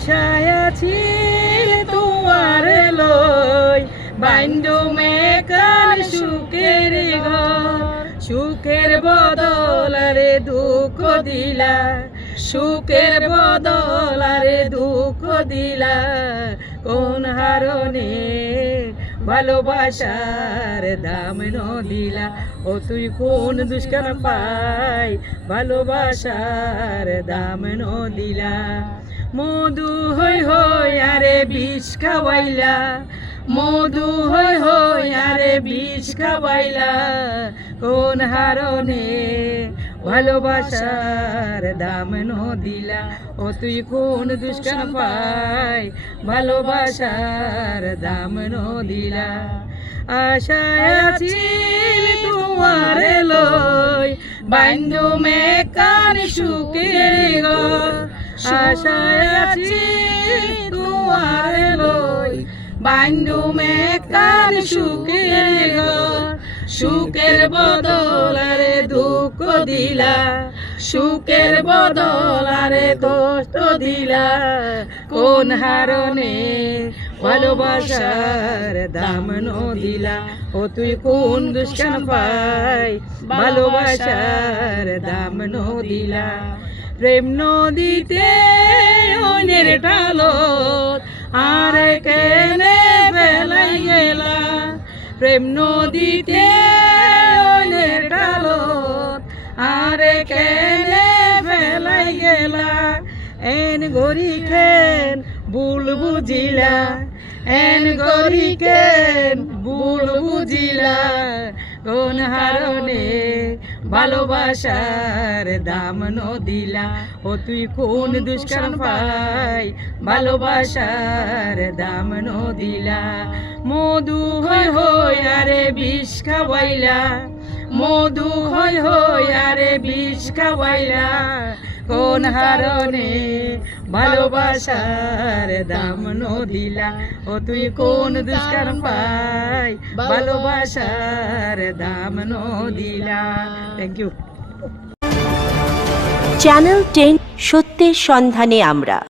আশায় আছি তোমার লই বাইন্দু মেকান সুখের ঘর সুখের বদল রে দুঃখ দিলা সুখের বদল রে দুঃখ দিলা কোন হারণে ভালোবাসার দাম দিলা ও তুই কোন দুষ্কার পাই ভালোবাসার দাম দিলা মধু হই হই আরে বিষ খাওয়াইলা মধু হই হই আরে বিষ খাওয়াইলা কোন হারণে ভালোবাসার দাম দিলা ও তুই কোন দুষ্কার পাই ভালোবাসার দাম দিলা আশায় আছি তোমার লই বাইন্দু মেকান সুখের ঘর আশায় আছি তোমার লই বাইন্দু মেকান সুখের ঘর সুখের বদল রে দুঃখ দিলা সুখের বদল রে কষ্ট দিলা কোন হারণে ভালোবাসার দাম দিলা ও তুই কোন দুষ্কার পাই ভালোবাসার দাম দিলা প্রেম নদীতে অন্যের ঢালত আর কেনে ফেলাই গেলা প্রেম নদীতে অন্যের ঢালত আর কেনে ফেলাই গেলা এন গরি খেন ভুল বুঝিলা এন গরি খেন ভুল বুঝিলা কোন হারণে ভালোবাসার দাম দিলা ও তুই কোন দুষ্কার পাই ভালোবাসার দাম দিলা মধু হই হই আরে বিষ খাওয়াইলা মধু হই হই আরে বিষ খাওয়াইলা কোন হারণে ভালোবাসার দাম দিলা ও তুই কোন দুষ্কার পাই ভালোবাসার দাম দিলা থ্যাংক ইউ চ্যানেল 10 সত্যের সন্ধানে আমরা।